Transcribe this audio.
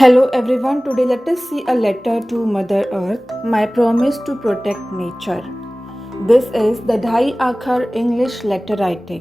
Hello everyone, today let us see a letter to Mother Earth, my promise to protect nature. This is the Dhai Akhar English letter writing.